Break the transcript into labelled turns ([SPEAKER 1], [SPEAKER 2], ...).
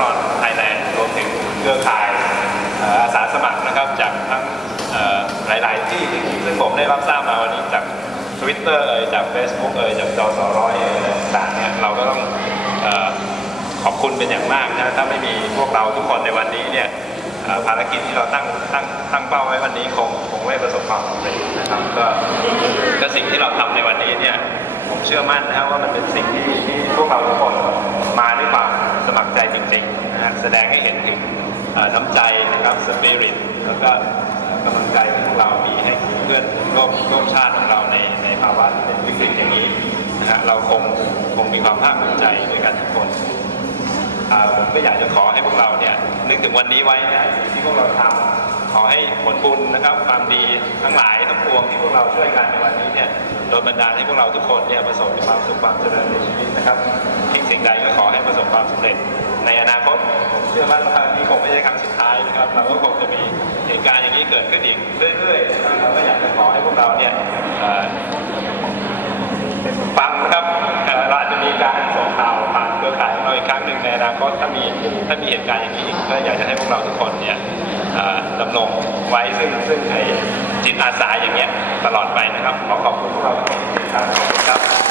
[SPEAKER 1] รอนไทยแลนด์รวมถึงเครือข่ายอาสาสมัครนะครับจากทั้งหลาย ๆ ที่ซึ่งผมได้รับทราบมาวันนี้จาก Twitter เอ่ยจาก Facebook เอ่ยจากจอสร้อยเอ่ยต่างๆเนี่ยเราก็ต้องอขอบคุณเป็นอย่างมากนะถ้าไม่มีพวกเราทุกคนในวันนี้เนี่ยภารกิจที่เราตั้งตั้งตั้งเป้าไว้วันนี้คงคงไม่ประสบความสำเร็จนะครับก็ก็สิ่งที่เราทำในวันนี้เนี่ย ผมเชื่อมั่นนะครับว่ามันเป็นสิ่งที่ที่พวกเราทุกคนมาด้วยความสมัครใจจริงๆนะแสดงให้เห็นถึงน้ำใจนะครับสปิริตแล้วก็กำลังใจที่พวกเรามีให้เพื่อนร่วมร่วมชาติของเราในในภาวะที่เป็นวิกฤตอย่างนี้นะฮะเราคงคงมีความภาคภูมิใจด้วยกันทุกคนผมก็อยากจะขอให้พวกเราเนี่ยนึกถึงวันนี้ไว้นะสิ่งที่พวกเราทำขอให้ผลบุญนะครับความดีทั้งหลาย ปวงที่พวกเราช่วยกันในวันนี้เนี่ยโดนบันดาให้พวกเราทุกคนเนี่ยประสบความสุขความเจริญในชีวิตนะครับทิ้งสิ่งใดก็ขอให้ประสบความสำเร็จ ในอนาคตผมเชื่อว่าครั้งนี้คงไม่ใช่ครั้งสุดท้ายนะครับเราก็คงจะมีเหตุการณ์อย่างนี้เกิดขึ้นอีกเรื่อยๆนะครับเราก็อยากจะขอให้พวกเราเนี่ยฟังนะครับเราอาจจะมีการส่งข่าวผ่านเครือข่ายของเราอีกครั้งหนึ่งในอนาคตถ้ามีถ้ามีเหตุการณ์อย่างนี้อีกก็อยากจะให้พวกเราทุกคนเนี่ยเอ่อดำรงไว้ซึ่งซึ่งไอ้ จิตอาสาอย่างเงี้ยตลอดไปนะครับ ขอขอบคุณพวกเราทุกคนครับขอบคุณครับ